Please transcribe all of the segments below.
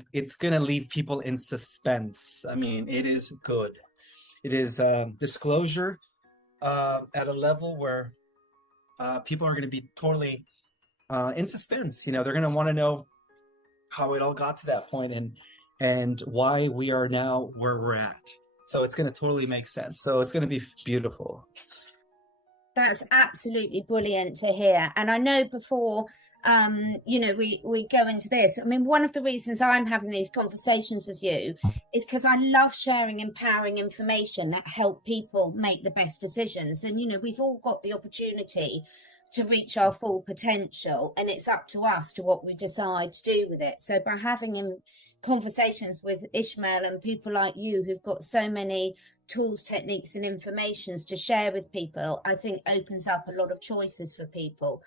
and it's going to leave people in suspense. I mean, it is good. It is disclosure at a level where people are going to be totally in suspense. You know, they're going to want to know how it all got to that point and why we are now where we're at. So it's going to totally make sense. So it's going to be beautiful. That's absolutely brilliant to hear. And I know before, we go into this. I mean, one of the reasons I'm having these conversations with you is because I love sharing empowering information that help people make the best decisions. And, we've all got the opportunity to reach our full potential, and it's up to us to what we decide to do with it. So by having conversations with Ismael and people like you who've got so many tools, techniques and informations to share with people, I think opens up a lot of choices for people.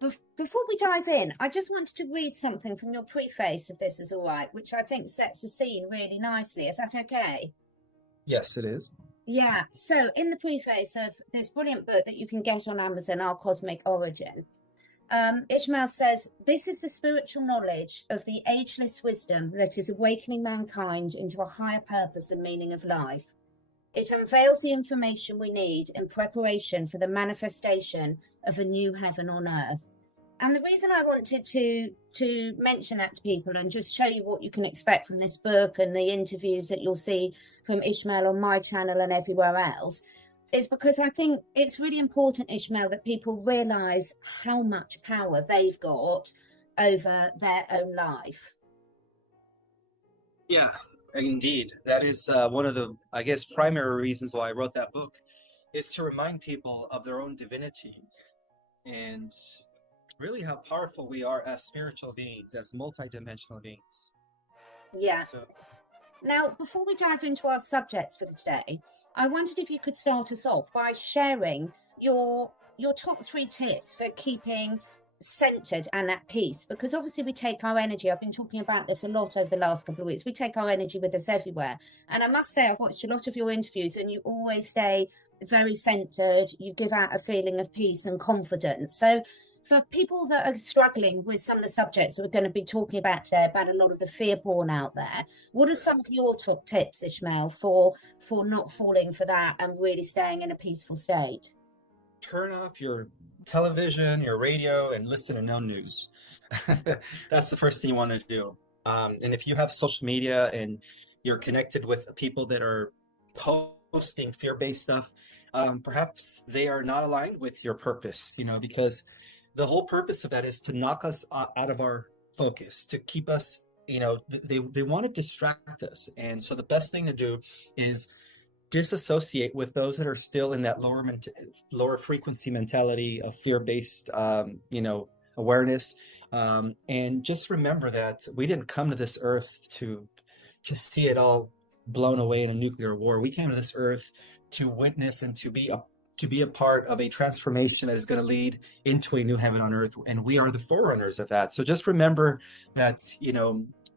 Before we dive in, I just wanted to read something from your preface, if this is all right, which I think sets the scene really nicely. Is that okay? Yes, it is. Yeah. So in the preface of this brilliant book that you can get on Amazon, Our Cosmic Origin, Ishmael says, "This is the spiritual knowledge of the ageless wisdom that is awakening mankind into a higher purpose and meaning of life. It unveils the information we need in preparation for the manifestation of a new heaven on earth." And the reason I wanted to mention that to people and just show you what you can expect from this book and the interviews that you'll see from Ishmael on my channel and everywhere else is because I think it's really important, Ishmael, that people realize how much power they've got over their own life. Yeah, indeed. That is one of the, I guess, primary reasons why I wrote that book, is to remind people of their own divinity and really how powerful we are as spiritual beings, as multidimensional beings. Yeah. So, now, before we dive into our subjects for today, I wondered if you could start us off by sharing your top 3 tips for keeping centered and at peace, because obviously we take our energy, I've been talking about this a lot over the last couple of weeks, we take our energy with us everywhere. And I must say, I've watched a lot of your interviews and you always stay very centered, you give out a feeling of peace and confidence. So for people that are struggling with some of the subjects that we're going to be talking about today, about a lot of the fear porn out there, what are some of your top tips, Ishmael, for not falling for that and really staying in a peaceful state? turn off your television, your radio, and listen to no news. That's the first thing you want to do. And if you have social media and you're connected with people that are posting fear-based stuff, perhaps they are not aligned with your purpose, because the whole purpose of that is to knock us out of our focus, to keep us, they want to distract us. And so the best thing to do is disassociate with those that are still in that lower frequency mentality of fear-based, awareness. And just remember that we didn't come to this earth to see it all blown away in a nuclear war. We came to this earth to witness and to be a part of a transformation that is going to lead into a new heaven on earth, and we are the forerunners of that. So just remember that,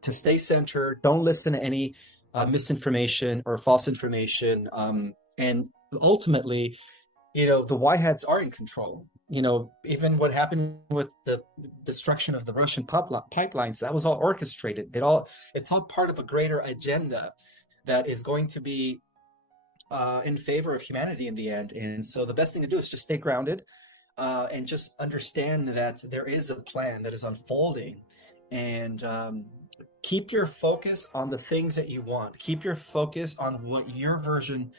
to stay centered, don't listen to any misinformation or false information, and ultimately, the white hats are in control. Even what happened with the destruction of the Russian pipelines, that was all orchestrated. It's all part of a greater agenda that is going to be in favor of humanity in the end. And so the best thing to do is just stay grounded, and just understand that there is a plan that is unfolding, and keep your focus on the things that you want. Keep your focus on what your version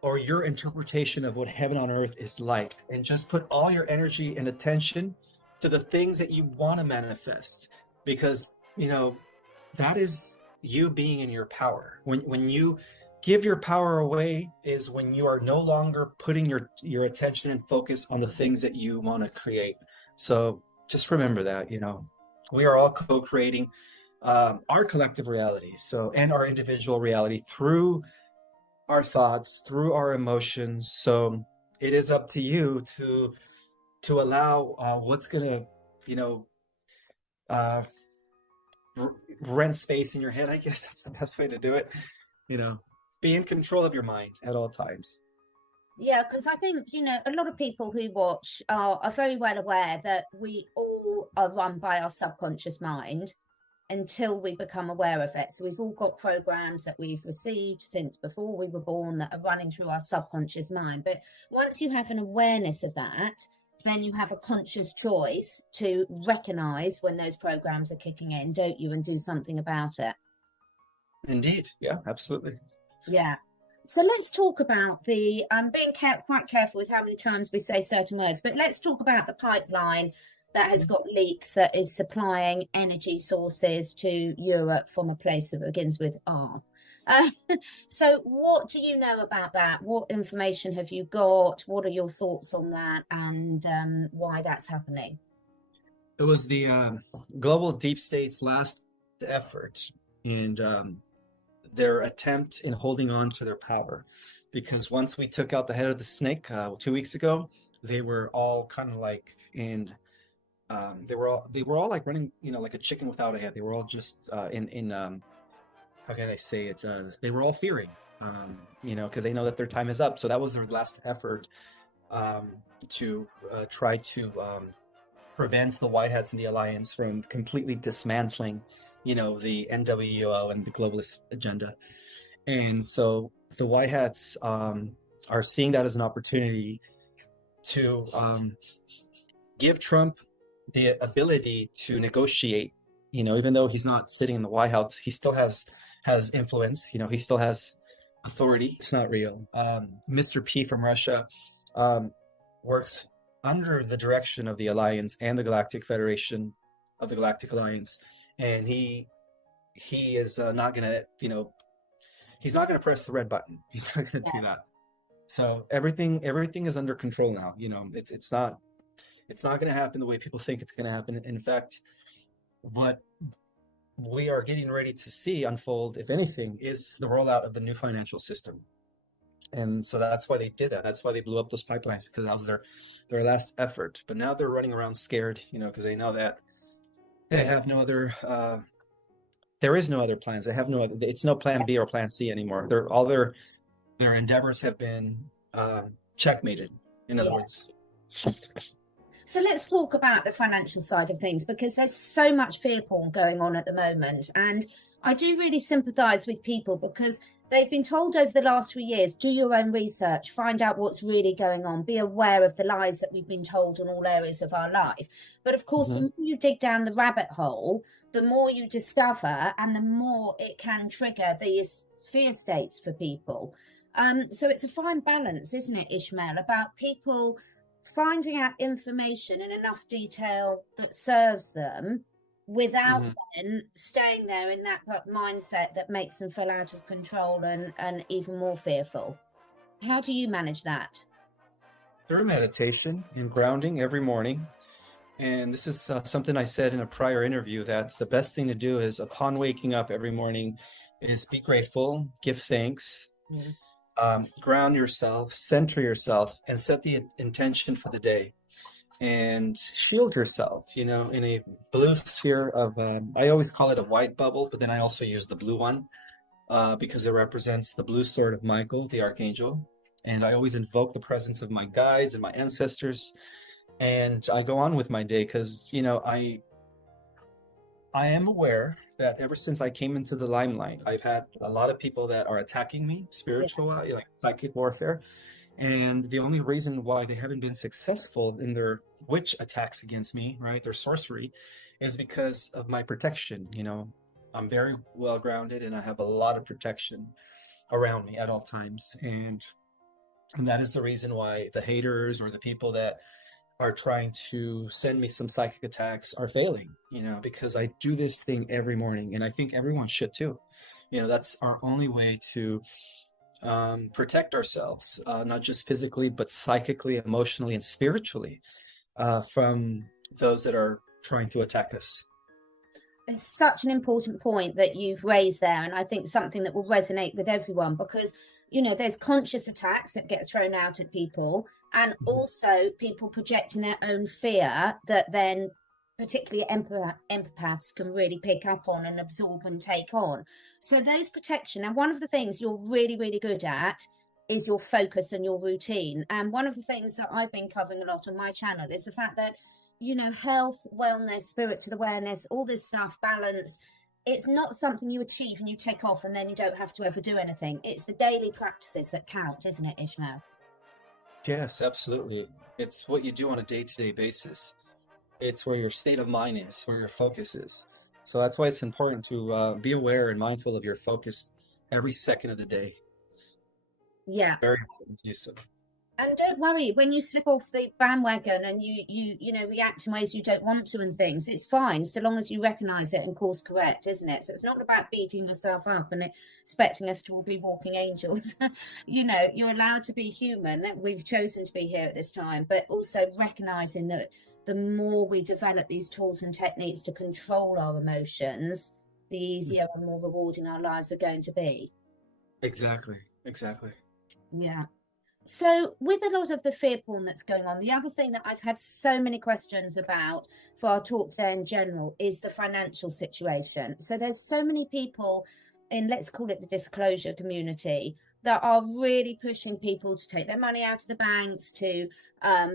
or your interpretation of what heaven on earth is like, and just put all your energy and attention to the things that you want to manifest, because that is you being in your power. When you give your power away is when you are no longer putting your attention and focus on the things that you want to create. So just remember that, we are all co-creating our collective reality, and our individual reality through our thoughts, through our emotions. So it is up to you to allow what's gonna, rent space in your head. I guess that's the best way to do it. Be in control of your mind at all times. Yeah, because I think, a lot of people who watch are very well aware that we all are run by our subconscious mind. until we become aware of it. So we've all got programs that we've received since before we were born that are running through our subconscious mind. But once you have an awareness of that, then you have a conscious choice to recognize when those programs are kicking in, don't you, and do something about it. Indeed. Yeah, absolutely. Yeah. So let's talk about the, I'm being quite careful with how many times we say certain words, but let's talk about the pipeline that has got leaks that is supplying energy sources to Europe from a place that begins with R. Uh, so what do you know about that? What information have you got? What are your thoughts on that, and why that's happening? It was the global deep state's last effort and their attempt in holding on to their power. Because once we took out the head of the snake 2 weeks ago, they were all kind of like in they were all like running, like a chicken without a head. They were all just in how can I say it? They were all fearing, because they know that their time is up. So that was their last effort to try to prevent the White Hats and the Alliance from completely dismantling, the NWO and the globalist agenda. And so the White Hats are seeing that as an opportunity to give Trump the ability to negotiate. Even though he's not sitting in the White House, he still has influence. He still has authority. It's not real. Mr. P from Russia works under the direction of the Alliance and the Galactic Federation of the Galactic Alliance, and he is not gonna, he's not gonna press the red button. He's not gonna do that. So everything is under control now. It's not going to happen the way people think it's going to happen. In fact, what we are getting ready to see unfold, if anything, is the rollout of the new financial system. And so that's why they did that. That's why they blew up those pipelines, because that was their last effort. But now they're running around scared, because they know that they have no other. There is no other plans. They have no other. It's no plan B or plan C anymore. All their endeavors have been checkmated. In other words. So let's talk about the financial side of things, because there's so much fear porn going on at the moment. And I do really sympathise with people, because they've been told over the last 3 years, do your own research, find out what's really going on, be aware of the lies that we've been told in all areas of our life. But of course, the more you dig down the rabbit hole, the more you discover, and the more it can trigger these fear states for people. So it's a fine balance, isn't it, Ishmael, about people finding out information in enough detail that serves them without then staying there in that mindset that makes them feel out of control and even more fearful. How do you manage that? Through meditation and grounding every morning. And this is something I said in a prior interview, that the best thing to do is, upon waking up every morning, is be grateful, give thanks, ground yourself, center yourself, and set the intention for the day. And shield yourself, in a blue sphere of, I always call it a white bubble, but then I also use the blue one because it represents the blue sword of Michael, the archangel. And I always invoke the presence of my guides and my ancestors. And I go on with my day because, I am aware that ever since I came into the limelight, I've had a lot of people that are attacking me, spiritual, like psychic warfare. And the only reason why they haven't been successful in their witch attacks against me, right, their sorcery, is because of my protection. I'm very well grounded, and I have a lot of protection around me at all times. And that is the reason why the haters or the people that are trying to send me some psychic attacks are failing, because I do this thing every morning, and I think everyone should too. That's our only way to protect ourselves, not just physically, but psychically, emotionally, and spiritually from those that are trying to attack us. It's such an important point that you've raised there, and I think something that will resonate with everyone, because there's conscious attacks that get thrown out at people, and also people projecting their own fear that then particularly empaths can really pick up on and absorb and take on. So those protection, and one of the things you're really, really good at is your focus and your routine. And one of the things that I've been covering a lot on my channel is the fact that, health, wellness, spiritual awareness, all this stuff, balance, it's not something you achieve and you take off and then you don't have to ever do anything. It's the daily practices that count, isn't it, Ishmael? Yes, absolutely. It's what you do on a day-to-day basis. It's where your state of mind is, where your focus is. So that's why it's important to be aware and mindful of your focus every second of the day. Yeah. Very important to do so. And don't worry when you slip off the bandwagon and you react in ways you don't want to and things. It's fine so long as you recognise it and course correct, isn't it? So it's not about beating yourself up and expecting us to all be walking angels. You're allowed to be human. That we've chosen to be here at this time, but also recognising that the more we develop these tools and techniques to control our emotions, the easier and more rewarding our lives are going to be. Exactly, exactly. Yeah. So, with a lot of the fear porn that's going on, the other thing that I've had so many questions about for our talk today in general is the financial situation. So, there's so many people in, let's call it the disclosure community, that are really pushing people to take their money out of the banks, to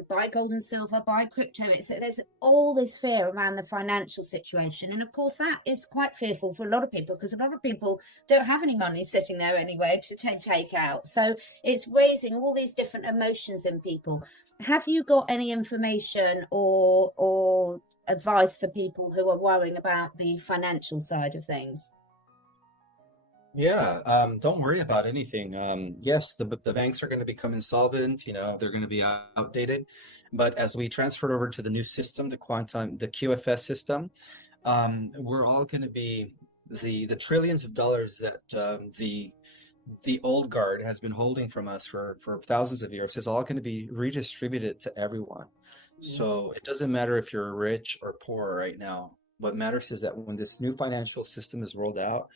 buy gold and silver, buy crypto. So there's all this fear around the financial situation. And of course, that is quite fearful for a lot of people because a lot of people don't have any money sitting there anyway to take out. So it's raising all these different emotions in people. Have you got any information or advice for people who are worrying about the financial side of things? Yeah, don't worry about anything. Yes, the banks are going to become insolvent, they're going to be outdated. But as we transferred over to the new system, the QFS system, we're all going to be the trillions of dollars that the old guard has been holding from us for thousands of years is all going to be redistributed to everyone. So it doesn't matter if you're rich or poor right now. What matters is that when this new financial system is rolled out,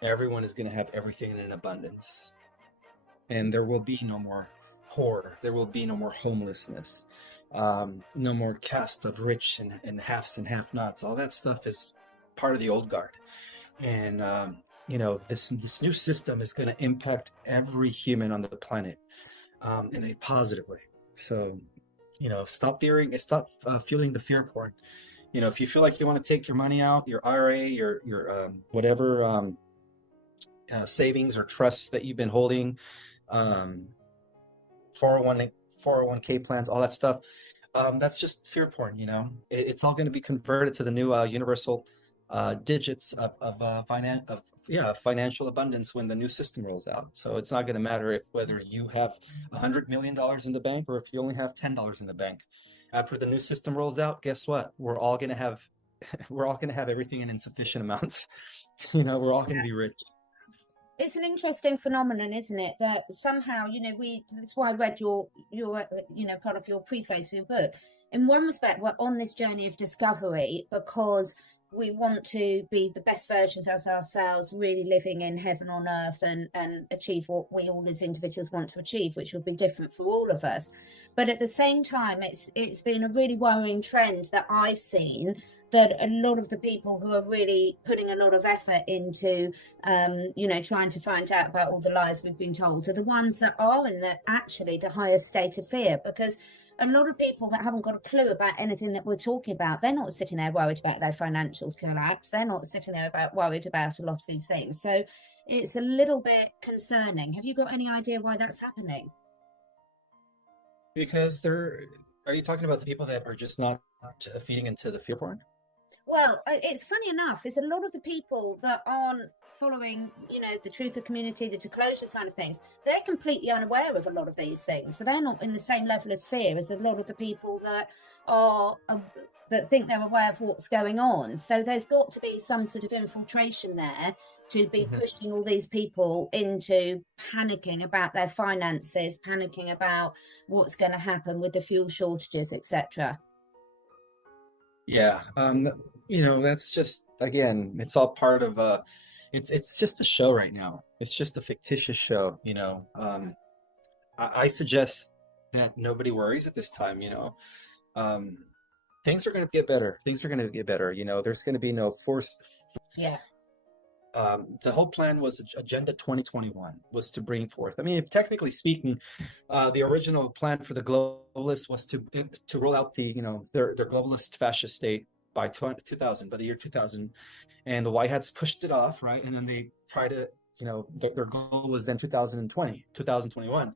everyone is going to have everything in abundance. And there will be no more poor. There will be no more homelessness. No more caste of rich and halves and have-nots. All that stuff is part of the old guard. And, this new system is going to impact every human on the planet in a positive way. So, stop fueling the fear porn. If you feel like you want to take your money out, your IRA, your whatever savings or trusts that you've been holding, 401k plans, all that stuff. That's just fear porn. It's all going to be converted to the new universal digits of financial abundance when the new system rolls out. So it's not going to matter whether you have $100 million in the bank or if you only have $10 in the bank. After the new system rolls out, guess what? We're all going to have everything in insufficient amounts. We're all going to be rich. It's an interesting phenomenon, isn't it? That somehow, that's why I read your part of your preface for your book. In one respect, we're on this journey of discovery because we want to be the best versions of ourselves, really living in heaven on earth and achieve what we all as individuals want to achieve, which will be different for all of us. But at the same time, it's been a really worrying trend that I've seen, that a lot of the people who are really putting a lot of effort into, trying to find out about all the lies we've been told are the ones that are in the highest state of fear. Because a lot of people that haven't got a clue about anything that we're talking about, they're not sitting there worried about their financial collapse. They're not sitting there worried about a lot of these things. So it's a little bit concerning. Have you got any idea why that's happening? Because are you talking about the people that are just not feeding into the fear porn? Well, it's funny enough, is a lot of the people that aren't following, the truth of community, the disclosure side of things, they're completely unaware of a lot of these things. So they're not in the same level of fear as a lot of the people that that think they're aware of what's going on. So there's got to be some sort of infiltration there to be pushing all these people into panicking about their finances, panicking about what's going to happen with the fuel shortages, etc. Yeah, that's just again, it's all part of it's just a show right now. It's just a fictitious show. I suggest that nobody worries at this time. Um, things are going to get better. Things are going to get better. There's going to be no force. Yeah. The whole plan was Agenda 2021 was to bring forth. I mean, technically speaking, the original plan for the globalists was to roll out their globalist fascist state by 2000, by the year 2000. And the White Hats pushed it off, right? And then they try to, their goal was then 2020, 2021.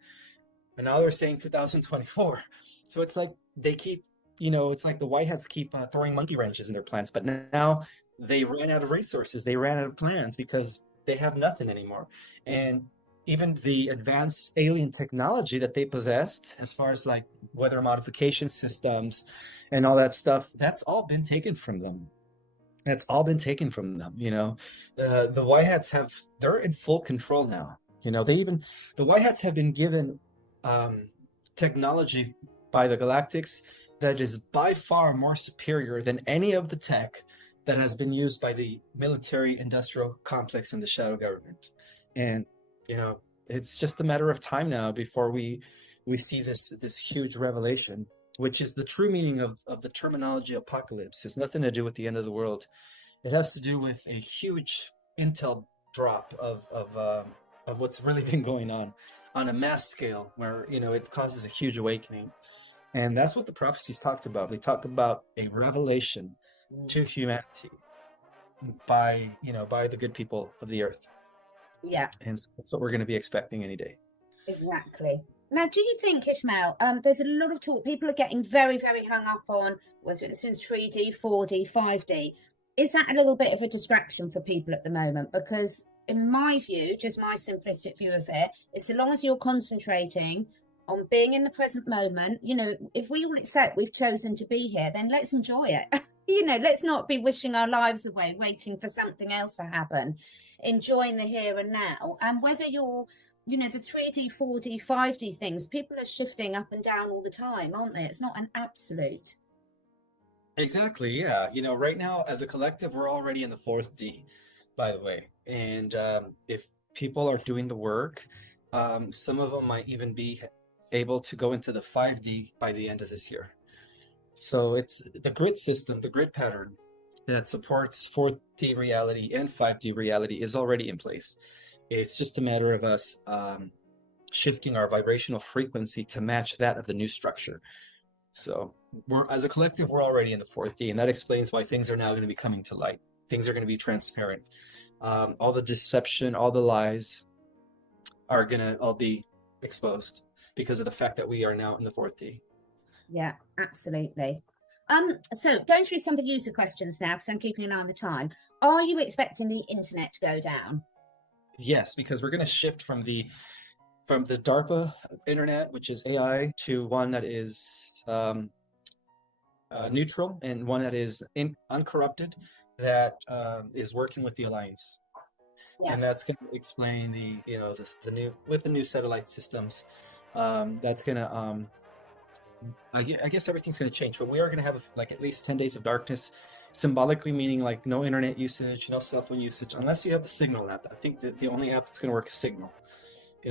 And now they're saying 2024. So it's like they keep, it's like the White Hats keep throwing monkey wrenches in their plans. But now they ran out of resources. They ran out of plans because they have nothing anymore. And even the advanced alien technology that they possessed, as far as like weather modification systems and all that stuff, that's all been taken from them. That's all been taken from them. The White Hats they're in full control now. The White Hats have been given technology by the Galactics that is by far more superior than any of the tech that has been used by the military industrial complex and the shadow government. And it's just a matter of time now before we see this huge revelation, which is the true meaning of the terminology apocalypse. It's nothing to do with the end of the world. It has to do with a huge intel drop of what's really been going on a mass scale, where it causes a huge awakening. And that's what the prophecies talked about. They talk about a revelation to humanity by the good people of the earth. Yeah. And so that's what we're going to be expecting any day. Exactly. Now, do you think, Ishmael, there's a lot of talk, people are getting very, very hung up on, whether it's 3D, 4D, 5D. Is that a little bit of a distraction for people at the moment? Because in my view, just my simplistic view of it, is so long as you're concentrating on being in the present moment, if we all accept we've chosen to be here, then let's enjoy it. Let's not be wishing our lives away, waiting for something else to happen. Enjoying the here and now. And whether you're, the 3D, 4D, 5D things, people are shifting up and down all the time, aren't they? It's not an absolute. Exactly, yeah. Right now, as a collective, we're already in the 4D, by the way. And if people are doing the work, some of them might even be able to go into the 5D by the end of this year. So it's the grid system, the grid pattern that supports 4D reality and 5D reality is already in place. It's just a matter of us shifting our vibrational frequency to match that of the new structure. So as a collective, we're already in the 4D, and that explains why things are now going to be coming to light. Things are going to be transparent. All the deception, all the lies are going to all be exposed because of the fact that we are now in the 4D. Yeah, absolutely. So going through some of the user questions now, because I'm keeping an eye on the time. Are you expecting the internet to go down? Yes, because we're going to shift from the DARPA internet, which is AI, to one that is neutral and one that is uncorrupted, that is working with the Alliance. Yeah. And that's going to explain the new satellite systems. That's going to I guess everything's going to change, but we are going to have at least 10 days of darkness, symbolically meaning no internet usage, no cell phone usage, unless you have the Signal app. I think that the only app that's going to work is Signal.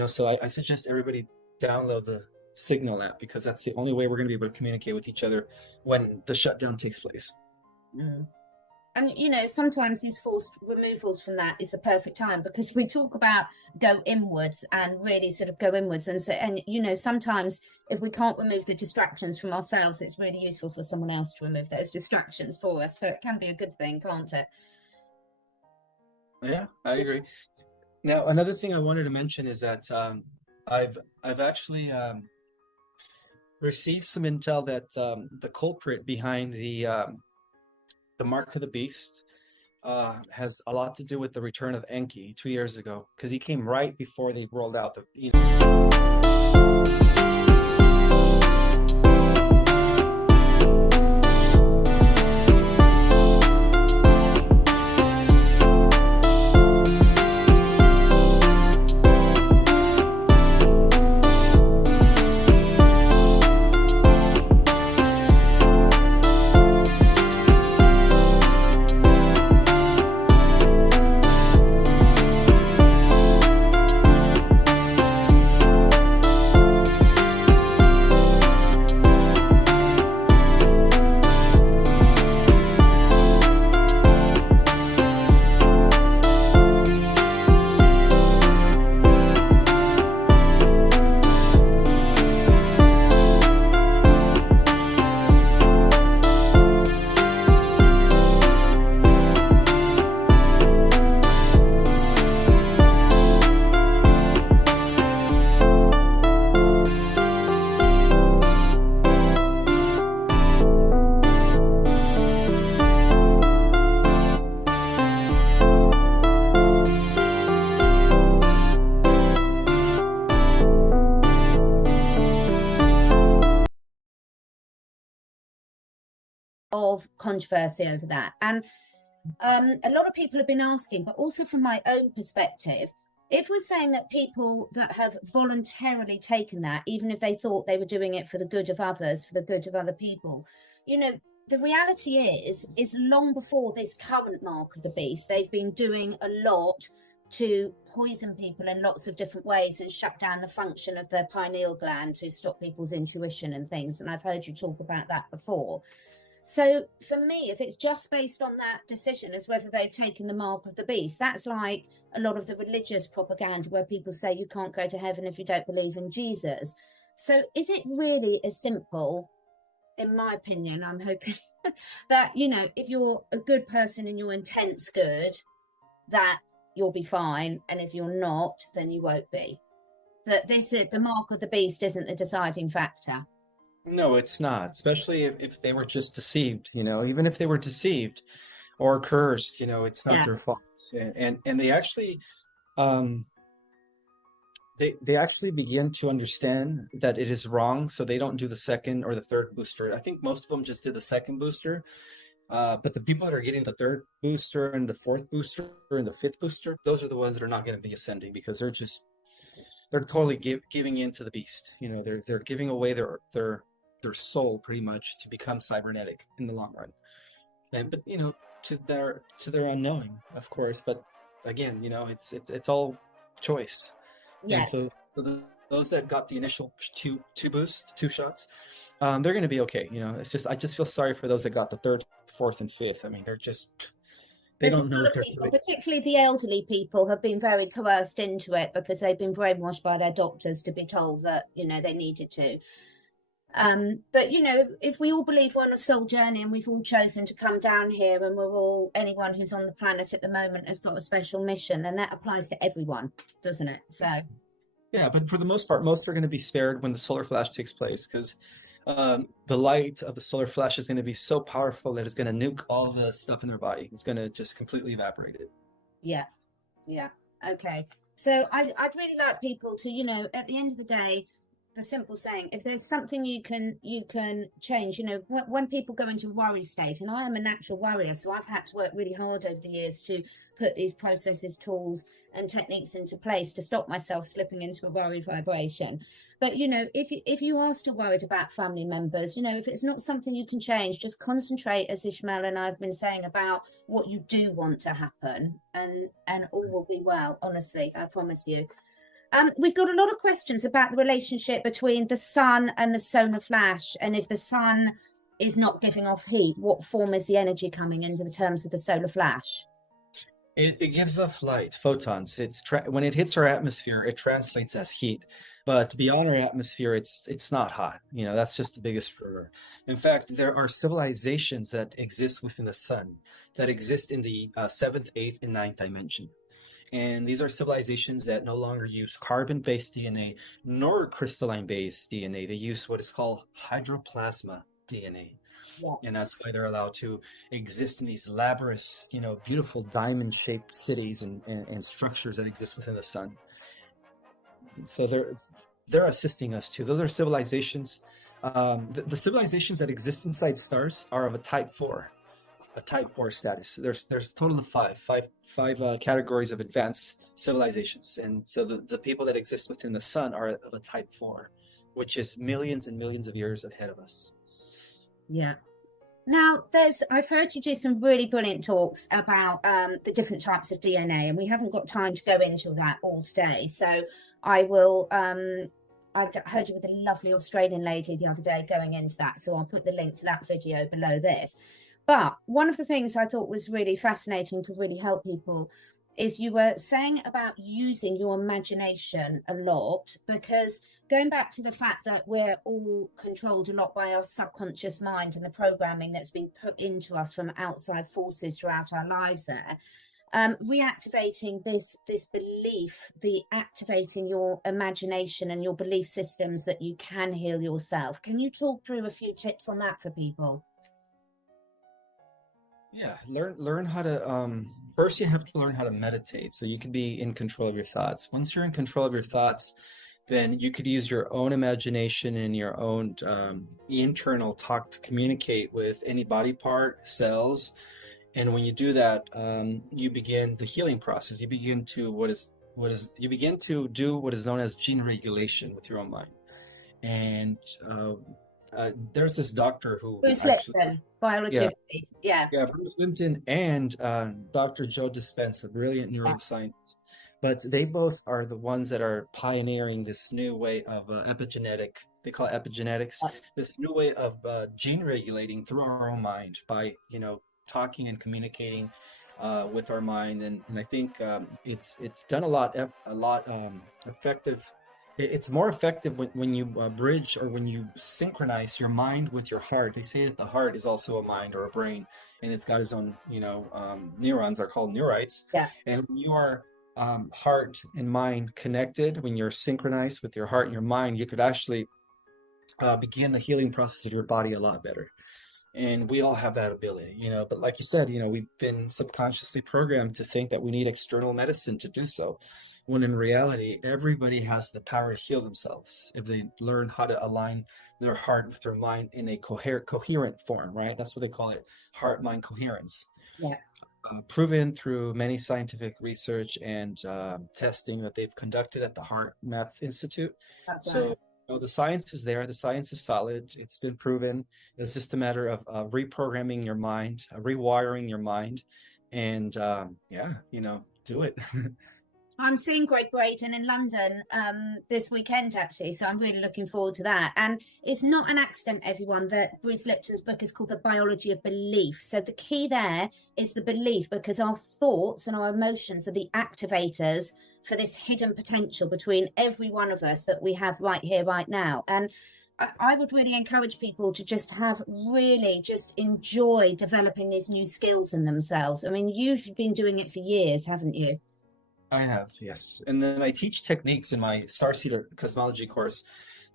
So I suggest everybody download the Signal app, because that's the only way we're going to be able to communicate with each other when the shutdown takes place. Mm. And, sometimes these forced removals from that is the perfect time, because we talk about go inwards and really sort of go inwards. And so, sometimes if we can't remove the distractions from ourselves, it's really useful for someone else to remove those distractions for us. So it can be a good thing, can't it? Yeah, I agree. Now, another thing I wanted to mention is that I've actually received some intel that the culprit behind the Mark of the Beast has a lot to do with the return of Enki 2 years ago, because he came right before they rolled out the. of controversy over that. And a lot of people have been asking, but also from my own perspective, if we're saying that people that have voluntarily taken that, even if they thought they were doing it for the good of others, for the good of other people, you know, the reality is long before this current mark of the beast, they've been doing a lot to poison people in lots of different ways and shut down the function of their pineal gland to stop people's intuition and things. And I've heard you talk about that before. So for me, if it's just based on that decision as whether they've taken the mark of the beast, that's like a lot of the religious propaganda where people say you can't go to heaven if you don't believe in Jesus. So is it really as simple, in my opinion, I'm hoping that, you know, if you're a good person and your intent's good, that you'll be fine. And if you're not, then you won't be. That this is the mark of the beast isn't the deciding factor. No, it's not, especially if they were just deceived, you know, even if they were deceived or cursed, you know, it's not Yeah. their fault. And um they actually begin to understand that it is wrong, so they don't do the second or the third booster. I think most of them just did the second booster. But the people that are getting the third booster and the fourth booster and the fifth booster, those are the ones that are not going to be ascending because they're totally giving in to the beast. You know, they're giving away their soul pretty much to become cybernetic in the long run. But you know, to their unknowing, of course. But again, you know, it's all choice. And Yeah. those that got the initial two boosts, two shots, they're going to be okay. You know, it's just I just feel sorry for those that got the third, fourth, and fifth. I mean, they There's a don't know lot what of they're people, doing. particularly the elderly people, have been very coerced into it because they've been brainwashed by their doctors to be told that, you know, they needed to. But you know, if we all believe we're on a soul journey and we've all chosen to come down here and anyone who's on the planet at the moment has got a special mission, then that applies to everyone, doesn't it? So Yeah, but for the most part, most are going to be spared when the solar flash takes place because the light of the solar flash is going to be so powerful that it's going to nuke all the stuff in their body. It's going to just completely evaporate it. yeah, yeah, okay. So I'd really like people to, you know, at the end of the day, the simple saying, if there's something you can change, you know, when people go into a worry state, and I am a natural worrier, so I've had to work really hard over the years to put these processes, tools, and techniques into place to stop myself slipping into a worry vibration. But you know, if you are still worried about family members, you know, if it's not something you can change, just concentrate, as Ishmael and I've been saying, about what you do want to happen, and all will be well. Honestly, I promise you. We've got a lot of questions about the relationship between the sun and the solar flash, and if the sun is not giving off heat, what form is the energy coming into the terms of the solar flash? It gives off light, photons. When it hits our atmosphere, it translates as heat. But beyond our atmosphere, it's not hot. You know, that's just the biggest furor. In fact, there are civilizations that exist within the sun, that exist in the seventh, eighth, and ninth dimension. And these are civilizations that no longer use carbon-based DNA nor crystalline-based DNA. They use what is called hydroplasma DNA. Yeah. And that's why they're allowed to exist in these laborious, you know, beautiful diamond-shaped cities and structures that exist within the sun. So they're assisting us too. Those are civilizations. The civilizations that exist inside stars are of a type 4 status. There's a total of five categories of advanced civilizations, and so the people that exist within the sun are of a type 4, which is millions and millions of years ahead of us. Yeah. Now, I've heard you do some really brilliant talks about the different types of DNA, and we haven't got time to go into that all today. So I will. I heard you with a lovely Australian lady the other day going into that, so I'll put the link to that video below this. But one of the things I thought was really fascinating, could really help people, is you were saying about using your imagination a lot, because going back to the fact that we're all controlled a lot by our subconscious mind and the programming that's been put into us from outside forces throughout our lives there, reactivating this belief, the activating your imagination and your belief systems that you can heal yourself. Can you talk through a few tips on that for people? Yeah, learn how to first you have to learn how to meditate so you can be in control of your thoughts. Once you're in control of your thoughts, then you could use your own imagination and your own internal talk to communicate with any body part, cells. And when you do that, you begin the healing process. You begin to you begin to do what is known as gene regulation with your own mind. And there's this doctor who Bruce actually, Lipton, biology yeah, of belief. Yeah. yeah, Bruce Limpton and Dr. Joe Dispenza, a brilliant Yeah. neuroscientist. But they both are the ones that are pioneering this new way of epigenetic, they call it epigenetics, this new way of gene regulating through our own mind by, talking and communicating with our mind. And I think it's done a lot effective. It's more effective when you bridge or when you synchronize your mind with your heart. They say that the heart is also a mind or a brain, and it's got its own, neurons. They're called neurites. Yeah. And when you are heart and mind connected, when you're synchronized with your heart and your mind, you could actually begin the healing process of your body a lot better. And we all have that ability, but like you said, we've been subconsciously programmed to think that we need external medicine to do so, when in reality everybody has the power to heal themselves if they learn how to align their heart with their mind in a coherent form, right? That's what they call it, heart mind coherence. Yeah. Proven through many scientific research and testing that they've conducted at the Heart Math Institute. That's So, right. the science is there. The science is solid. It's been proven. It's just a matter of reprogramming your mind, rewiring your mind, and yeah, do it. I'm seeing Greg Braden in London this weekend, actually. So I'm really looking forward to that. And it's not an accident, everyone, that Bruce Lipton's book is called The Biology of Belief. So the key there is the belief, because our thoughts and our emotions are the activators for this hidden potential between every one of us that we have right here, right now. And I would really encourage people to just enjoy developing these new skills in themselves. I mean, you've been doing it for years, haven't you? I have, yes. And then I teach techniques in my Starseed cosmology course.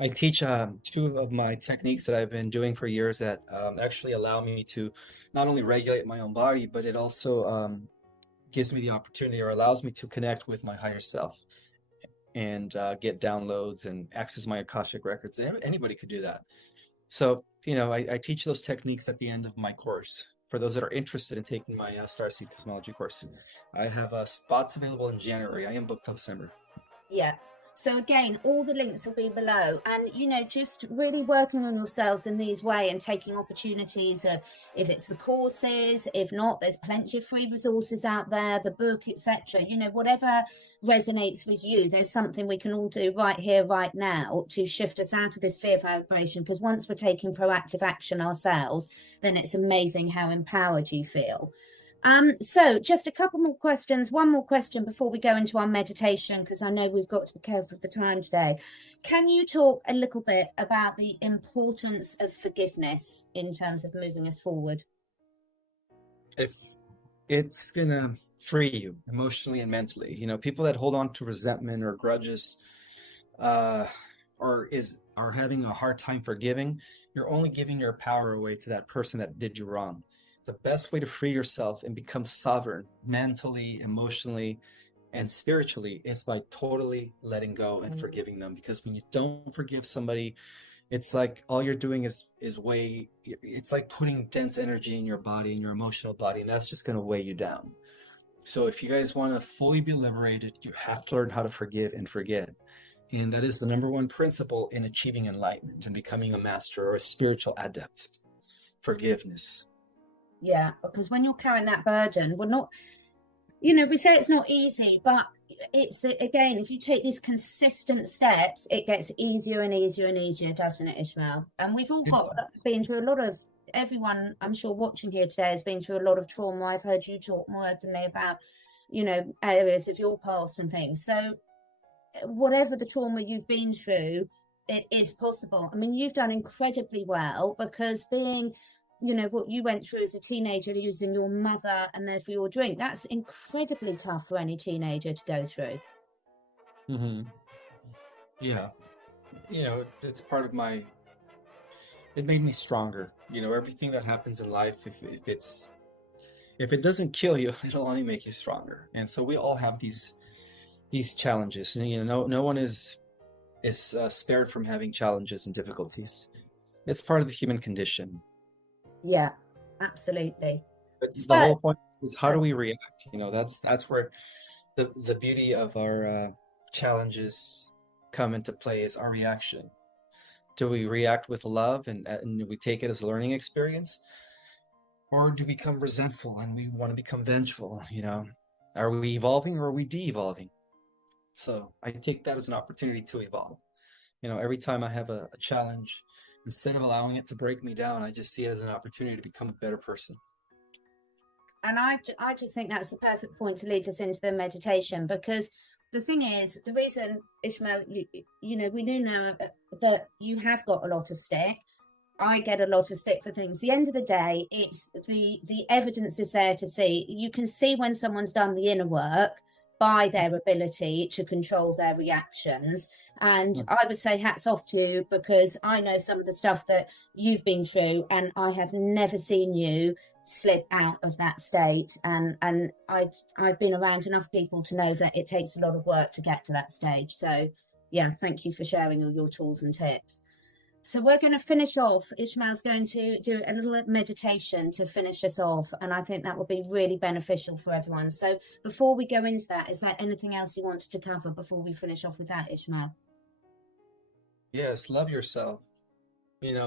I teach two of my techniques that I've been doing for years that actually allow me to not only regulate my own body, but it also gives me the opportunity or allows me to connect with my higher self and get downloads and access my Akashic records. Anybody could do that. So, I teach those techniques at the end of my course for those that are interested in taking my Starseed Cosmology course. I have spots available in January. I am booked till December. Yeah. So again, all the links will be below, and just really working on yourselves in these way and taking opportunities of, if it's the courses, if not, there's plenty of free resources out there, the book, etc. Whatever resonates with you, there's something we can all do right here, right now, to shift us out of this fear vibration. Because once we're taking proactive action ourselves, then it's amazing how empowered you feel. So just a couple more questions. One more question before we go into our meditation, because I know we've got to be careful of the time today. Can you talk a little bit about the importance of forgiveness in terms of moving us forward? If it's gonna free you emotionally and mentally, people that hold on to resentment or grudges, are having a hard time forgiving, you're only giving your power away to that person that did you wrong. The best way to free yourself and become sovereign mentally, emotionally, and spiritually is by totally letting go and forgiving them. Because when you don't forgive somebody, it's like all you're doing it's like putting dense energy in your body, in your emotional body, and that's just going to weigh you down. So if you guys want to fully be liberated, you have to learn how to forgive and forget. And that is the number one principle in achieving enlightenment and becoming a master or a spiritual adept. Forgiveness. Yeah, because when you're carrying that burden, we're not, we say it's not easy, but again, if you take these consistent steps, it gets easier and easier and easier, doesn't it, Ismael? And we've all been through a lot of, everyone I'm sure watching here today has been through a lot of trauma. I've heard you talk more openly about, areas of your past and things. So whatever the trauma you've been through, it is possible. I mean, you've done incredibly well, because being what you went through as a teenager, losing your mother and therefore your drink, that's incredibly tough for any teenager to go through. Mm-hmm. Yeah. It's part of it made me stronger. Everything that happens in life, if it doesn't kill you, it'll only make you stronger. And so we all have these challenges, and no one is is spared from having challenges and difficulties. It's part of the human condition. Yeah, absolutely. But the So, whole point is how so do we react? That's where the beauty of our challenges come into play is our reaction. Do we react with love and do we take it as a learning experience? Or do we become resentful and we want to become vengeful? Are we evolving or are we de-evolving? So I take that as an opportunity to evolve. Every time I have a challenge, instead of allowing it to break me down, I just see it as an opportunity to become a better person. and I just think that's the perfect point to lead us into the meditation, because the thing is, the reason, Ishmael, we know now that you have got a lot of stick. I get a lot of stick for things. At the end of the day, it's the evidence is there to see. You can see when someone's done the inner work by their ability to control their reactions. And I would say hats off to you, because I know some of the stuff that you've been through, and I have never seen you slip out of that state. And I've been around enough people to know that it takes a lot of work to get to that stage. So yeah, thank you for sharing all your tools and tips. So we're going to finish off. Ishmael's going to do a little meditation to finish us off, and I think that will be really beneficial for everyone. So before we go into that, is there anything else you wanted to cover before we finish off with that, Ishmael? Yes, love yourself.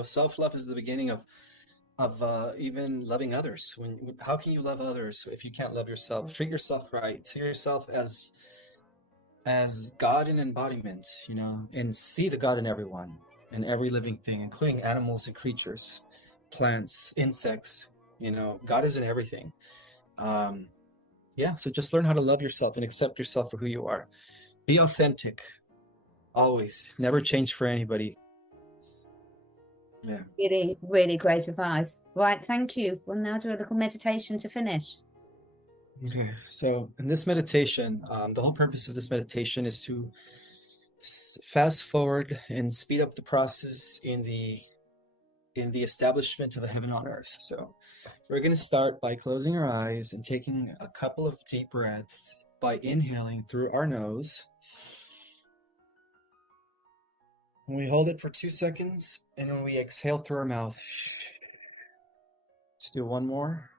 Self-love is the beginning of even loving others. How can you love others if you can't love yourself? Treat yourself right. See yourself as God in embodiment, and see the God in everyone and every living thing, including animals and creatures, plants, insects. God is in everything. Yeah, so just learn how to love yourself and accept yourself for who you are. Be authentic, always. Never change for anybody. Yeah. Really, really great advice. Right, thank you. We'll now do a little meditation to finish. Okay. So in this meditation, the whole purpose of this meditation is to fast forward and speed up the process in the establishment of a heaven on earth. So we're going to start by closing our eyes and taking a couple of deep breaths by inhaling through our nose. And we hold it for 2 seconds, and when we exhale through our mouth. Let's do one more.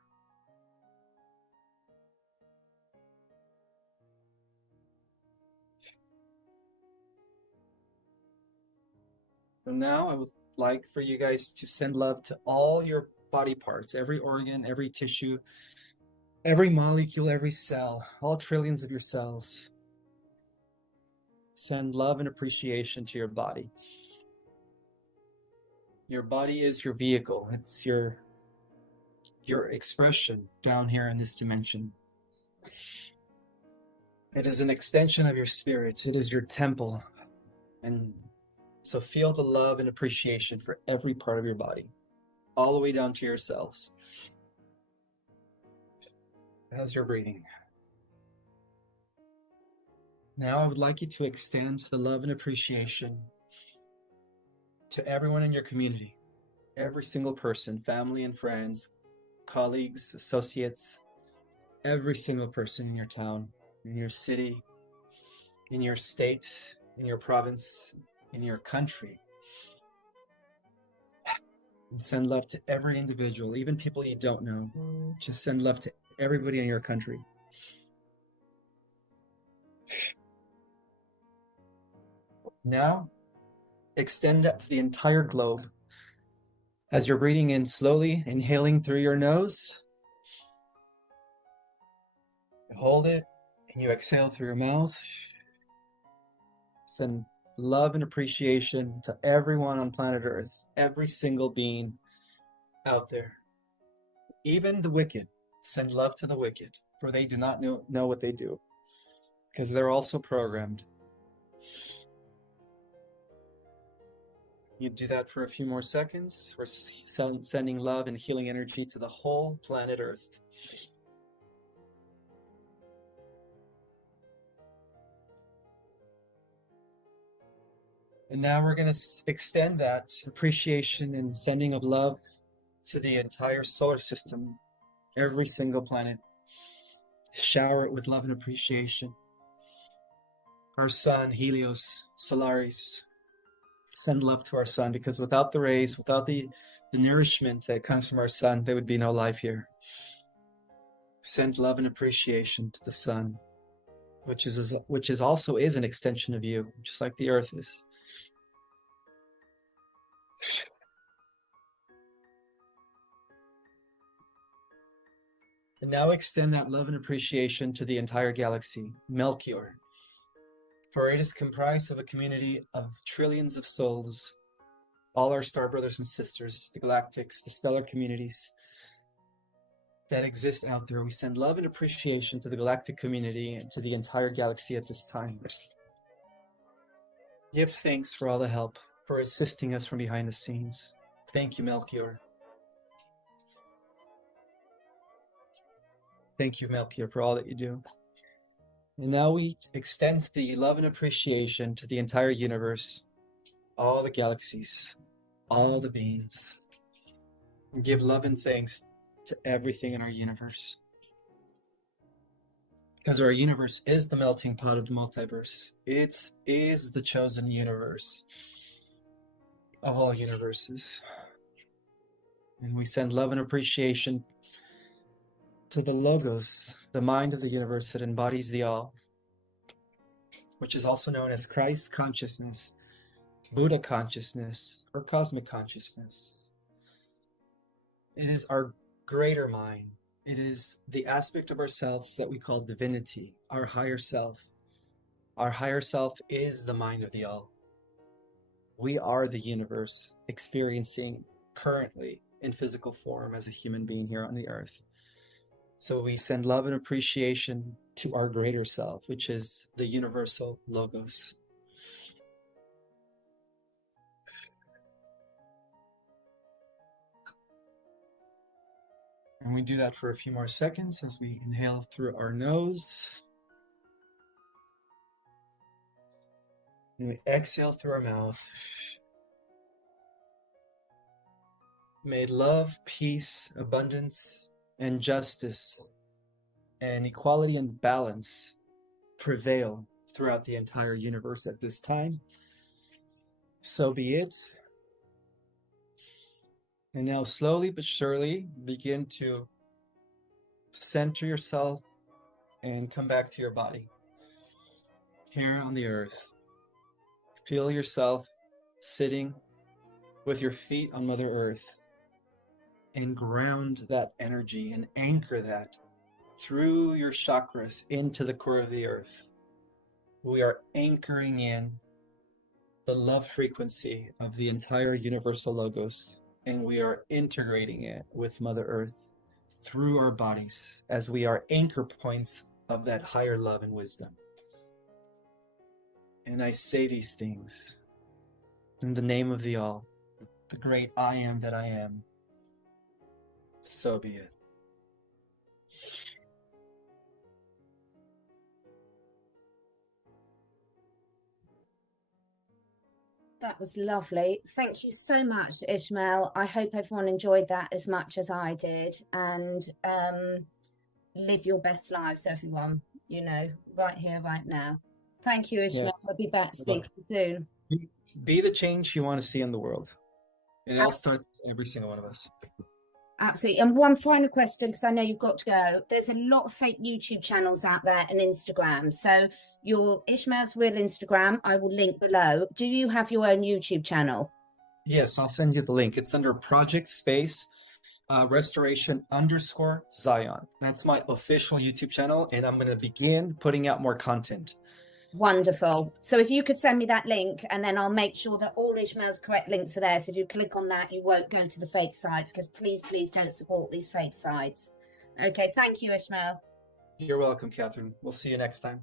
So now I would like for you guys to send love to all your body parts, every organ, every tissue, every molecule, every cell, all trillions of your cells. Send love and appreciation to your body. Your body is your vehicle. It's your expression down here in this dimension. It is an extension of your spirit. It is your temple. And so feel the love and appreciation for every part of your body, all the way down to your cells. As you're breathing. Now I would like you to extend the love and appreciation to everyone in your community, every single person, family and friends, colleagues, associates, every single person in your town, in your city, in your state, in your province, in your country. And send love to every individual, even people you don't know. Just send love to everybody in your country. Now, extend that to the entire globe. As you're breathing in slowly, inhaling through your nose, you hold it, and you exhale through your mouth. Send love and appreciation to everyone on planet Earth, every single being out there. Even the wicked. Send love to the wicked, for they do not know what they do, because they're also programmed. You do that for a few more seconds. We're sending love and healing energy to the whole planet Earth. And now we're going to extend that appreciation and sending of love to the entire solar system, every single planet. Shower it with love and appreciation. Our sun, Helios, Solaris, send love to our sun, because without the rays, without the nourishment that comes from our sun, there would be no life here. Send love and appreciation to the sun, which is also an extension of you, just like the earth is. And now extend that love and appreciation to the entire galaxy, Melchior. For it is comprised of a community of trillions of souls, all our star brothers and sisters, the galactics, the stellar communities that exist out there. We send love and appreciation to the galactic community and to the entire galaxy at this time. Give thanks for all the help, for assisting us from behind the scenes. Thank you, Melchior. Thank you, Melchior, for all that you do. And now we extend the love and appreciation to the entire universe, all the galaxies, all the beings. And give love and thanks to everything in our universe. Because our universe is the melting pot of the multiverse. It is the chosen universe of all universes. And we send love and appreciation to the Logos, the mind of the universe that embodies the all, which is also known as Christ consciousness, Buddha consciousness, or cosmic consciousness. It is our greater mind. It is the aspect of ourselves that we call divinity, our higher self. Our higher self is the mind of the all. We are the universe experiencing currently in physical form as a human being here on the earth. So we send love and appreciation to our greater self, which is the universal Logos. And we do that for a few more seconds as we inhale through our nose. And we exhale through our mouth. May love, peace, abundance, and justice, and equality and balance prevail throughout the entire universe at this time. So be it. And now slowly but surely begin to center yourself and come back to your body. Here on the earth, feel yourself sitting with your feet on Mother Earth, and ground that energy and anchor that through your chakras into the core of the earth. We are anchoring in the love frequency of the entire universal Logos, and we are integrating it with Mother Earth through our bodies as we are anchor points of that higher love and wisdom. And I say these things in the name of the all, the great I am that I am. So be it. That was lovely. Thank you so much, Ismael. I hope everyone enjoyed that as much as I did. And live your best lives, everyone, right here, right now. Thank you, Ismael. Yes. I'll be back speaking soon. Be the change you want to see in the world. And it'll start every single one of us. Absolutely. And one final question, because I know you've got to go. There's a lot of fake YouTube channels out there and Instagram. So your Ishmael's real Instagram, I will link below. Do you have your own YouTube channel? Yes, I'll send you the link. It's under Project Space Restoration_Zion. That's my official YouTube channel, and I'm going to begin putting out more content. Wonderful. So if you could send me that link, and then I'll make sure that all Ishmael's correct links are there. So if you click on that, you won't go to the fake sites, because please don't support these fake sites. Okay, thank you, Ishmael. You're welcome, Catherine. We'll see you next time.